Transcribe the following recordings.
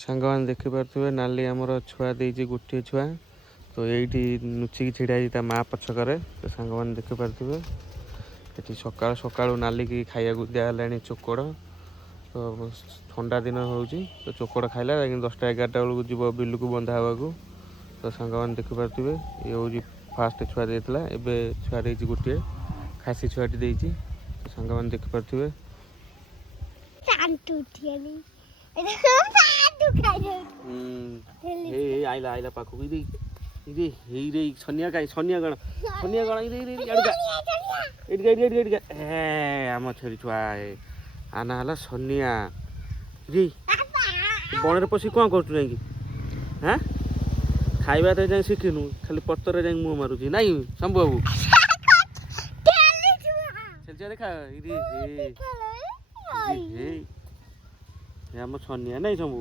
ସାଙ୍ଗମାନେ ଦେଖିପାରୁଥିବେ ନାଲି ଆମର ଛୁଆ ଦେଇଛି ଗୋଟିଏ ଛୁଆ। ତ ଏଇଠି ଲୁଚିକି ଛିଡ଼ା ହେଇଛି ତା ମା ପଛକରେ। ତ ସାଙ୍ଗମାନେ ଦେଖିପାରୁଥିବେ ଏଠି ସକାଳୁ ସକାଳୁ ନାଲିକି ଖାଇବାକୁ ଦିଆହେଲାଣି ଚୋକଡ଼। ତ ଥଣ୍ଡା ଦିନ ହେଉଛି ତ ଚୋକଡ଼ ଖାଇଲା ଯାଇକି 10ଟା 11ଟା ବେଳକୁ ଯିବ ବିଲକୁ ବନ୍ଧା ହେବାକୁ। ତ ସାଙ୍ଗମାନେ ଦେଖିପାରୁଥିବେ ଇଏ ହେଉଛି ଫାଷ୍ଟ ଛୁଆ ଦେଇଥିଲା, ଏବେ ଛୁଆ ଦେଇଛି ଗୋଟିଏ ଖାସି ଛୁଆଟି ଦେଇଛି। ତ ସାଙ୍ଗମାନେ ଦେଖିପାରୁଥିବେ ଆଇଲା ଆଇଲା ପାଖକୁ ହେଇରେ ସନିଆ କାଇଁ ସନିଆ କଣ ଆମ ଛେଳି ଛୁଆ ଆ ନା ହେଲା ସନିଆ। ରେ ବଣରେ ପଶି କ'ଣ କରୁଛୁ ଯାଇକି? ହାଁ ଖାଇବା ତ ଯାଇ ଶିଖିନୁ, ଖାଲି ପତରେ ଯାଇକି ମୁହଁ ମାରୁଛି ନାଇଁ ଶମ୍ଭୁ ବାବୁ? ଦେଖା ଆମ ସନିଆ ନାଇଁ ଶମ୍ଭୁ?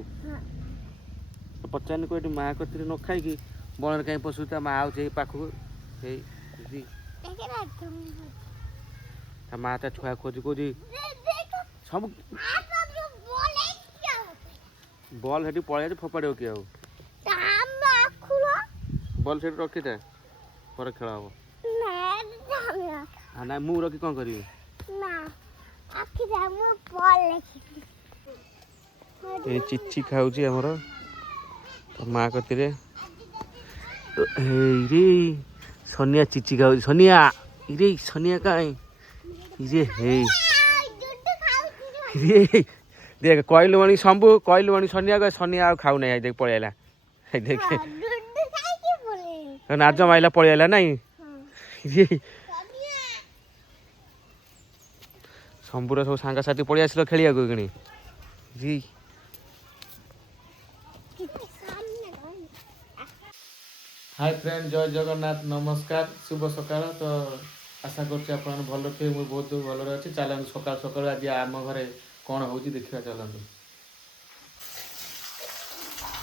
ପଚାରିନି କୋଉଠି ମା କତିରେ ନ ଖାଇକି ବଣରେ କାହିଁ ପଶୁ? ତା ମା ଆଉଛି ଏଇ ପାଖକୁ। ହେଇ ତା ମା ତା ଛୁଆ ଖୋଜି କହୁଛି ସବୁ ବଲ୍ ସେଠି ପଳେଇଛି ଫୋପାଡ଼ିବ କିଏ ଆଉ? ବଲ୍ ସେଠି ରଖିଥା, ପରେ ଖେଳ ହବ। ନାଇଁ ମୁଁ ରଖି କ'ଣ କରିବି? ଏଇ ଚିଚି ଖାଉଛି ଆମର ମା କତିରେ। ହେଇରେ ସନିଆ ଚିଚି ଖାଉଛି। ସନିଆ ଇରେ ସନିଆ କାଇଁ ଇରେ ହେଇ ଦେଖ କହିଲୁ ମଣି ଶମ୍ଭୁ, କହିଲୁ ମଣି ସନିଆ ସନିଆ ଆଉ ଖାଉନାହିଁ। ଦେଖ ପଳେଇ ଆଇଲା, ଦେଖ ନାଜ ମାଇଲା ପଳେଇ ଆଇଲା ନାଇଁ? ଶମ୍ଭୁର ସବୁ ସାଙ୍ଗସାଥି ପଳେଇ ଆସିଲ ଖେଳିବାକୁ କିଣି। ହାଇ ଫ୍ରେଣ୍ଡ, ଜୟ ଜଗନ୍ନାଥ, ନମସ୍କାର, ଶୁଭ ସକାଳ। ତ ଆଶା କରୁଛି ଆପଣମାନେ ଭଲ ଥିବେ। ମୁଁ ବହୁତ ଭଲରେ ଅଛି। ଚାଲନ୍ତୁ ସକାଳୁ ସକାଳୁ ଆଜି ଆମ ଘରେ କ'ଣ ହେଉଛି ଦେଖିବା ଚାଲନ୍ତୁ।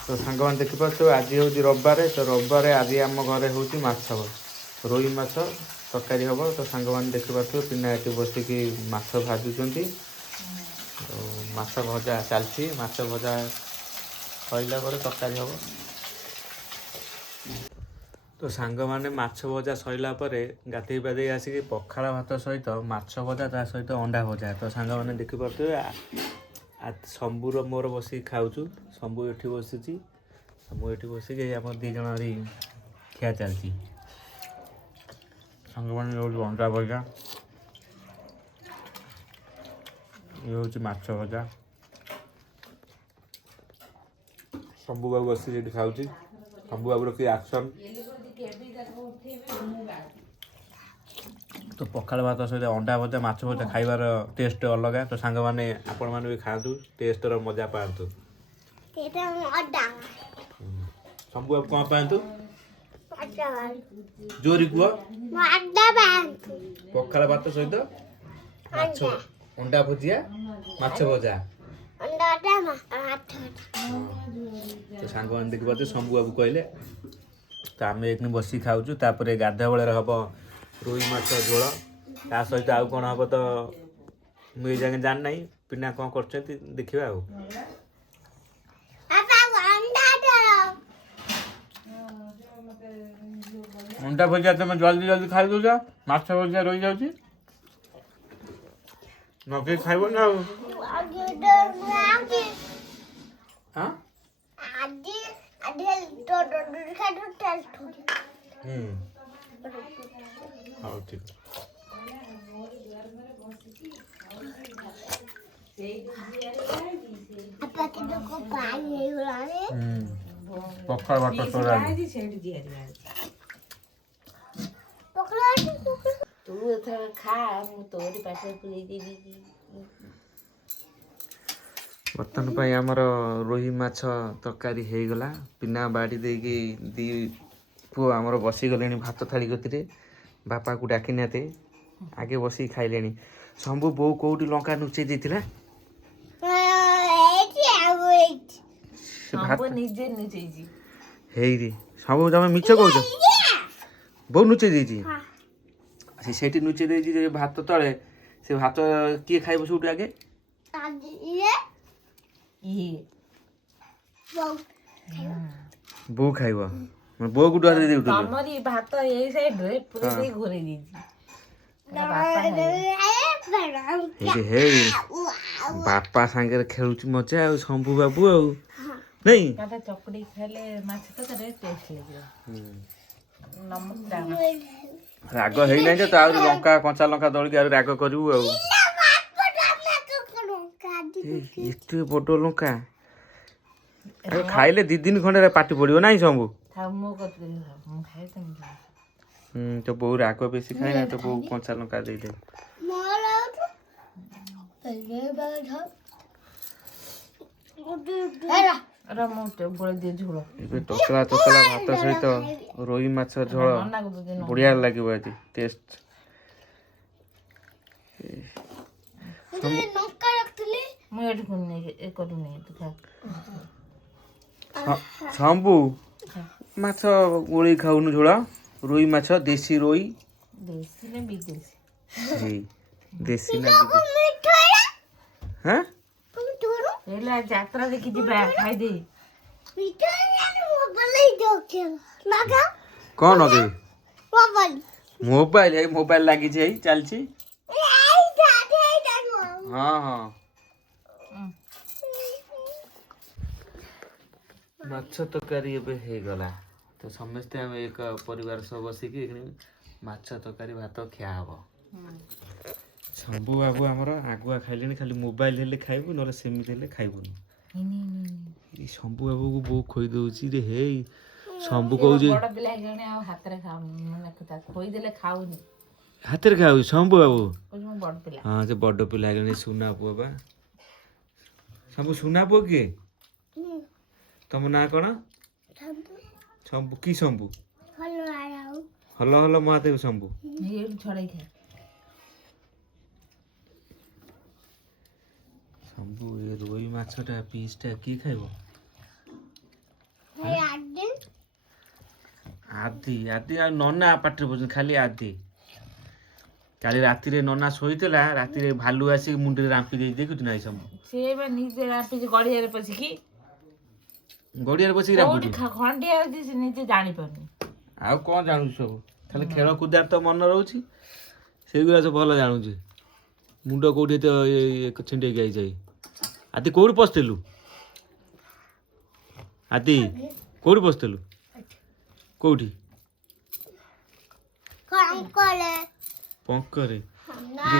ତ ସାଙ୍ଗମାନେ ଦେଖିପାରୁଥିବେ ଆଜି ହେଉଛି ରବିବାର। ତ ରବିବାରେ ଆଜି ଆମ ଘରେ ହେଉଛି ମାଛ, ରୋହି ମାଛ ତରକାରୀ ହେବ। ତ ସାଙ୍ଗମାନେ ଦେଖିପାରୁଥିବେ ପିନା ଏଠି ବସିକି ମାଛ ଭାଜୁଛନ୍ତି। ଆଉ ମାଛ ଭଜା ଚାଲିଛି। ମାଛ ଭଜା ସରିଲା ପରେ ତରକାରୀ ହେବ। ତ ସାଙ୍ଗମାନେ ମାଛ ଭଜା ସରିଲା ପରେ ଗାଧେଇ ପାଧେଇ ଆସିକି ପଖାଳ ଭାତ ସହିତ ମାଛ ଭଜା ତା ସହିତ ଅଣ୍ଡା ଭଜା। ତ ସାଙ୍ଗମାନେ ଦେଖିପାରୁଥିବେ ଶମ୍ଭୁର ମୋର ବସିକି ଖାଉଛୁ। ଶମ୍ଭୁ ଏଠି ବସିଛି, ମୁଁ ଏଠି ବସିକି ଆମର ଦୁଇ ଜଣ ଖିଆ ଚାଲିଛି। ସାଙ୍ଗମାନେ ହେଉଛି ଅଣ୍ଡା ଭଜା, ଇଏ ହେଉଛି ମାଛ ଭଜା। ଶମ୍ଭୁ ବାବୁ ବସିକି ଏଠି ଖାଉଛି। ଶମ୍ଭୁ ବାବୁର କି ଆକ୍ସନ୍। ତ ପଖାଳ ଭାତ ସହିତ ଅଣ୍ଡା ଭଜା ମାଛ ଭଜା ଖାଇବାର ଟେଷ୍ଟ ଅଲଗା। ତ ସାଙ୍ଗମାନେ ଆପଣମାନେ ବି ଖାଆନ୍ତୁ, ଟେଷ୍ଟର ମଜା ପାଆନ୍ତୁ। ଶମ୍ଭୁ ବାବୁ କ'ଣ ପାଆନ୍ତୁ? ଜୋରି କୁହ। ପଖାଳ ଭାତ ସହିତ ମାଛ ଅଣ୍ଡା ଭୁଜିଆ ମାଛ ଭଜା। ତ ସାଙ୍ଗମାନେ ଦେଖିପାରୁଥିବେ ଶମ୍ଭୁ ବାବୁ କହିଲେ। ତ ଆମେ ଏଇଠି ବସିକି ଖାଉଛୁ। ତାପରେ ଗାଧୁଆ ବେଳରେ ହେବ ରୋହି ମାଛ ଝୋଳ, ତା ସହିତ ଆଉ କ'ଣ ହେବ ତ ମୁଁ ଏଇ ଯାକେ ଜାଣିନାହିଁ। ପିନା କ'ଣ କରୁଛନ୍ତି ଦେଖିବା ଆଉ। ଅଣ୍ଡା ଭଜା ତମେ ଜଲ୍ଦି ଜଲ୍ଦି ଖାଇଦେଉଛ, ମାଛ ଭଜା ରହିଯାଉଛି। ନଗେଇ ଖାଇବ ନା ଆଉ। ହଉ ଠିକ୍। ପଖାଳ ଭାତ ତୁ ଏଥର ଖା, ମୁଁ ତୋରି ପାଟିରେ ପୁରେଇଦେବି। ବର୍ତ୍ତମାନ ପାଇଁ ଆମର ରୋହି ମାଛ ତରକାରୀ ହେଇଗଲା। ପିନା ବାଡ଼ି ଦେଇକି ଦି ପୁଅ ଆମର ବସିଗଲେଣି ଭାତ ଥାଳି କତିରେ। ବାପାକୁ ଡାକିନାହାନ୍ତି, ଆଗେ ବସିକି ଖାଇଲେଣି। ଶମ୍ଭୁ ବୋଉ କୋଉଠି ଲଙ୍କା ଲୁଚେଇ ଦେଇଥିଲା? ହେଇରେ ଶମ୍ଭୁ ତମେ ମିଛ କହୁଛ? ବୋଉ ଲୁଚେଇ ଦେଇଛି, ସେଇଠି ଲୁଚେଇ ଦେଇଛି ଭାତ ତଳେ। ସେ ଭାତ କିଏ ଖାଇବ ସବୁଠୁ ଆଗେ? ବୋଉ ଖାଇବ ବୋଉକୁ ଡୁଆ ଦେଇ ଦେଉଥିଲୁ ତମରି ଭାତ ଏଇ ସାଇଡରେ ପୁରା ଦେଇ ଘୋରେଇ ଦେଇଛି। ହେଇ ବାପା ସାଙ୍ଗରେ ଖେଳୁଛି ମଜା ଆଉ ଶମ୍ଭୁ ବାବୁ ଆଉ ନାଇଁ ଚକୁଡି ଖାଇଲେ ମାଛ ତରକାରୀ ଟେଷ୍ଟ ଲାଗିବ। ରାଗ ହେଇନାହିଁ ଯେ ତ ଆହୁରି ଲଙ୍କା କଞ୍ଚା ଲଙ୍କା ଦଳିକି ଆହୁରି ରାଗ କରିବୁ ଆଉ ଏତେ ବଡ ଲଙ୍କା ଖାଇଲେ 2 ଦିନ ଖଣ୍ଡେ ପାଟି ପଡିବ ନାଇଁ ଶମ୍ଭୁ। ତ ବୋଉ ରାଗ ବେଶୀ ଖାଇନା ତ ବୋଉ କଞ୍ଚା ଲଙ୍କା ଦେଇଦେ। ଏବେ ତତଲା ତତଲା ଭାତ ସହିତ ରୋହି ମାଛ ଝୋଳ ବଢିଆ ଲାଗିବ ଆଜି ଟେଷ୍ଟ। ଶମ୍ଭୁ ମାଛ ଗୋଳେଇ ଖାଉନୁ ଝୋଳ ରୋହି ମାଛ ଦେଶୀ ରୋହି ଦେଶୀ ନା ବିଦେଶୀ? ଦେଶୀ ନା ଯାତ୍ରା ଦେଖି ଯିବା ଖାଇଦେ। କଣ ମୋବାଇଲ ମୋବାଇଲ ଲାଗିଛି ଏଇ ଚାଲିଛି। ହଁ ହଁ ମାଛ ତରକାରୀ ଏବେ ହେଇଗଲା ତ ସମସ୍ତେ ଆମେ ଏକ ପରିବାର ସହ ବସିକି ମାଛ ତରକାରୀ ଭାତ ଖିଆ ହବ। ଶମ୍ଭୁ ବାବୁ ଆମର ଆଗୁଆ ଖାଇଲେଣି ଖାଲି ମୋବାଇଲ ହେଲେ ଖାଇବୁ ନହେଲେ ସେମିତି ହେଲେ ଖାଇବୁନି। ଏଇ ଶମ୍ଭୁ ବାବୁକୁ ବୋଉ ଖୋଇ ଦଉଛି ରେ ହେଇ ଶମ୍ଭୁ କହୁଛି ହାତରେ ଖାଉଛି ଶମ୍ଭୁ ବାବୁ। ହଁ ସେ ବଡ ପିଲା ହେଇଗଲେଣି ସୁନା ପୁଅ ବା। ଶମ୍ଭୁ ସୁନା ପୁଅ କିଏ? ତମ ନାଁ କଣ? ଶମ୍ଭୁ କି ଶମ୍ଭୁ? ହଲ ହଲ ମହାଦେବ ଶମ୍ଭୁ। ଶମ୍ଭୁ ଏ ରୋହି ମାଛଟା ପିସଟା କିଏ ଖାଇବ? ଆଦି ଆଦି ଆଉ ନନା ପାଟିରେ ପଡୁଛନ୍ତି ଖାଲି ଆଦି। କାଲି ରାତିରେ ନନା ଶୋଇଥିଲା ରାତିରେ ଭାଲୁ ଆସିକି ମୁଣ୍ଡରେ ରାମ୍ପି ଦେଇ ଦେଖୁଛୁ ନା ଶମ୍ଭୁ ସେ ନିଜେ ରାମ୍ପିଛି ଗଡିଆରେ ପଶିକି ରାମ୍ପୁଛି ଖଣ୍ଡିଆ ସେ ନିଜେ ଜାଣିପାରୁନି। ଆଉ କଣ ଜାଣୁଛୁ ସବୁ ଖାଲି ଖେଳ କୁଦାର ତ ମନେ ରହୁଛି ସେଇଗୁଡ଼ା ସବୁ ଭଲ ଜାଣୁଛି। ମୁଣ୍ଡ କୋଉଠି ତ ଛିଣ୍ଡେଇକି ଆଇଯାଇ ଆଦି କୋଉଠି ପଶିଥିଲୁ? ଆଦି କୋଉଠି ପଶିଥିଲୁ? କୋଉଠି? ପଙ୍କରେ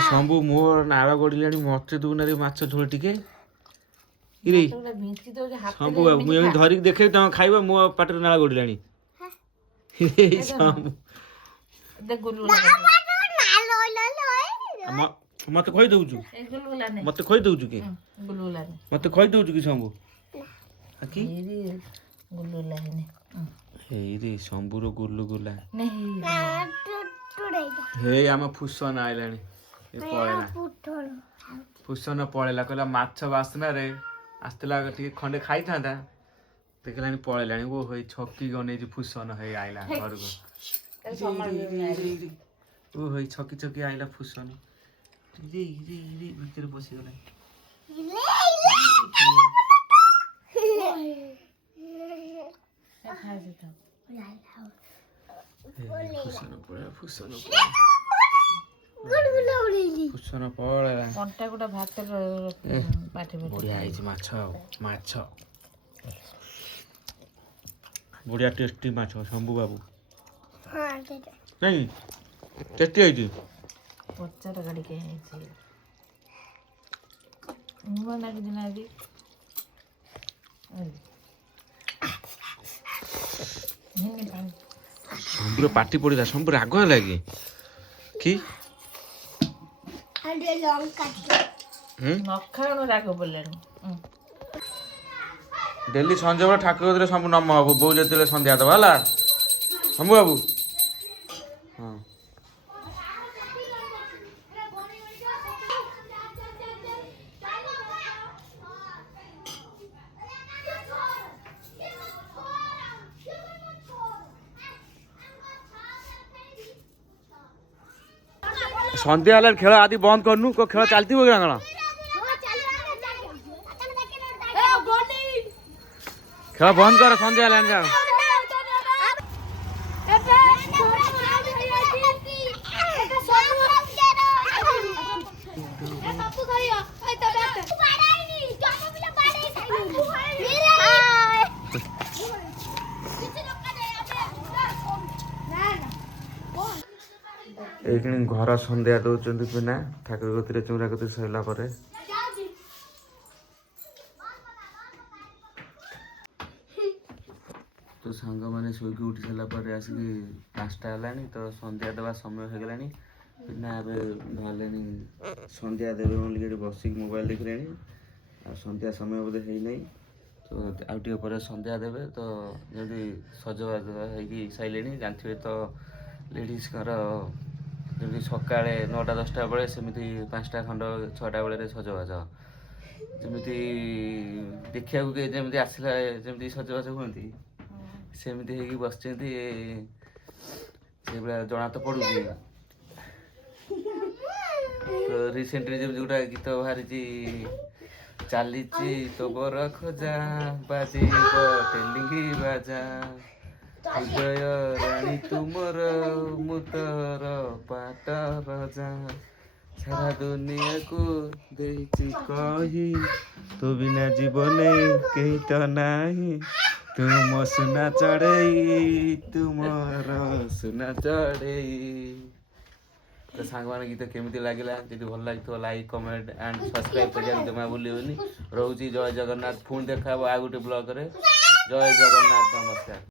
ଶମ୍ଭୁ ମୋର ନାଳ ଗଡିଲାଣି ମତେ ଦଉନାରେ ମାଛ ଝୋଳ ଟିକେ ଶମ୍ଭୁ ବାବୁ ମୁଁ ଏମିତି ଧରିକି ଦେଖେଇ ତମେ ଖାଇବ ମୋ ପାଟିରେ ନାଳ ଗଡିଲାଣି। ମତେ କହିଦଉଛୁ ମତେ କହିଦଉଛୁ କି ମତେ କହିଦଉଛୁ କି ଶମ୍ଭୁ ହେଇରେ ଶମ୍ଭୁର ଗୁଲୁ ଗୁଲା ହେଇ ଆମ ଫୁସନ ଆଇଲାଣି ପଳେଇଲା ଫୁସନ ପଳେଇଲା କହିଲା ମାଛ ବାସ୍ନାରେ ଆସିଥିଲା ଟିକେ ଖଣ୍ଡେ ଖାଇଥାନ୍ତା ଦେଖିଲାଣି ପଳେଇଲାଣି ଓ ହେଇ ଛକି ଗନେଇଛି ଫୁସନ ହେଇ ଆଇଲା ଘରକୁ ଓ ହେଇ ଛକି ଛକି ଆଇଲା ଫୁସନ ଭିତରେ ପଶିଗଲା। ବଢିଆ ହେଇଛି ମାଛ ମାଛ ବଢିଆ ଟେଷ୍ଟି ମାଛ ଶମ୍ଭୁ ବାବୁ ନାଇଁ ଟେଷ୍ଟି ହେଇଛି। ଶମ୍ଭୁର ପାଟି ପଡିଲା ଶମ୍ଭୁ ରାଗ ହେଲା କି ଡେଲି ସଞ୍ଜବେଳେ ଠାକୁର କତିରେ ସବୁ ନମ ହବ ବୋଉ ଯେତେବେଳେ ସନ୍ଧ୍ୟା ଦବା ହେଲା ଶମ୍ଭୁ ବାବୁ। ହଁ ସନ୍ଧ୍ୟା ହେଲେ ଖେଳ ଆଦି ବନ୍ଦ କରନୁ କୋ ଖେଳ ଚାଲିଥିବ କି ନା କଣ? ତ ବନ୍ଦ କର ସନ୍ଧ୍ୟା ହେଲାଣି ଯାଅ। ଏଇଖିଣି ଘର ସନ୍ଧ୍ୟା ଦଉଛନ୍ତି ପିନା ଠାକୁର କତିରେ ଚଉରା କତିରେ ସରିଲା ପରେ। ତ ସାଙ୍ଗମାନେ ଶୋଇକି ଉଠି ସାରିଲା ପରେ ଆସିକି 5ଟା ହେଲାଣି ତ ସନ୍ଧ୍ୟା ଦେବା ସମୟ ହେଇଗଲାଣି। ପିନା ଏବେ ବାହାରିଲେଣି ସନ୍ଧ୍ୟା ଦେବେ ବୋଲି ଏଠି ବସିକି ମୋବାଇଲ ଦେଖିଲେଣି। ଆଉ ସନ୍ଧ୍ୟା ସମୟ ବୋଧେ ହେଇନାହିଁ ତ ଆଉ ଟିକେ ପରେ ସନ୍ଧ୍ୟା ଦେବେ। ତ ଯେମିତି ସଜବାଜ ହେଇକି ସାଇଲେଣି ଜାଣିଥିବେ ତ ଲେଡ଼ିଜ୍ଙ୍କର ଯେମିତି ସକାଳେ 9ଟା 10ଟା ବେଳେ ସେମିତି 5ଟା ଖଣ୍ଡ 6ଟା ବେଳରେ ସଜବାଜ ଯେମିତି ଦେଖିବାକୁ ଯେମିତି ଆସିଲା ଯେମିତି ସଜବାଜ ହୁଅନ୍ତି ସେମିତି ହେଇକି ବସିଛନ୍ତି। ସେଇଭଳିଆ ଜଣା ତ ପଡୁଛି। ତ ରିସେଣ୍ଟଲି ଯେମିତି ଗୋଟେ ଗୀତ ବାହାରିଛି ଚାଲିଛି ତୋ ବର ଖୋଜା ବାଜିବ ଟେଲିଙ୍ଗି ବାଜା ହୃଦୟ ରାଣୀ ତୁମର ମୁଁ ତୋର ପାଟ ରଜା ସାରା ଦୁନିଆକୁ ଦେଇଛି କହି ତୁ ବିନା ଜୀବନେ କେହି ତ ନାହିଁ ତୁ ମୋ ସୁନା ଚଢ଼େଇ ତୁମର ସୁନା ଚଢ଼େଇ। ତ ସାଙ୍ଗମାନେ ଗୀତ କେମିତି ଲାଗିଲା ଯଦି ଭଲ ଲାଗିଥିବ ଲାଇକ୍ କମେଣ୍ଟ ଆଣ୍ଡ ସବସ୍କ୍ରାଇବ୍ କରିବାକୁ ଜମା ଭୁଲିବନି। ରହୁଛି ଜୟ ଜଗନ୍ନାଥ। ପୁଣି ଦେଖା ହବ ଆଉ ଗୋଟେ ବ୍ଲଗରେ। ଜୟ ଜଗନ୍ନାଥ, ନମସ୍କାର।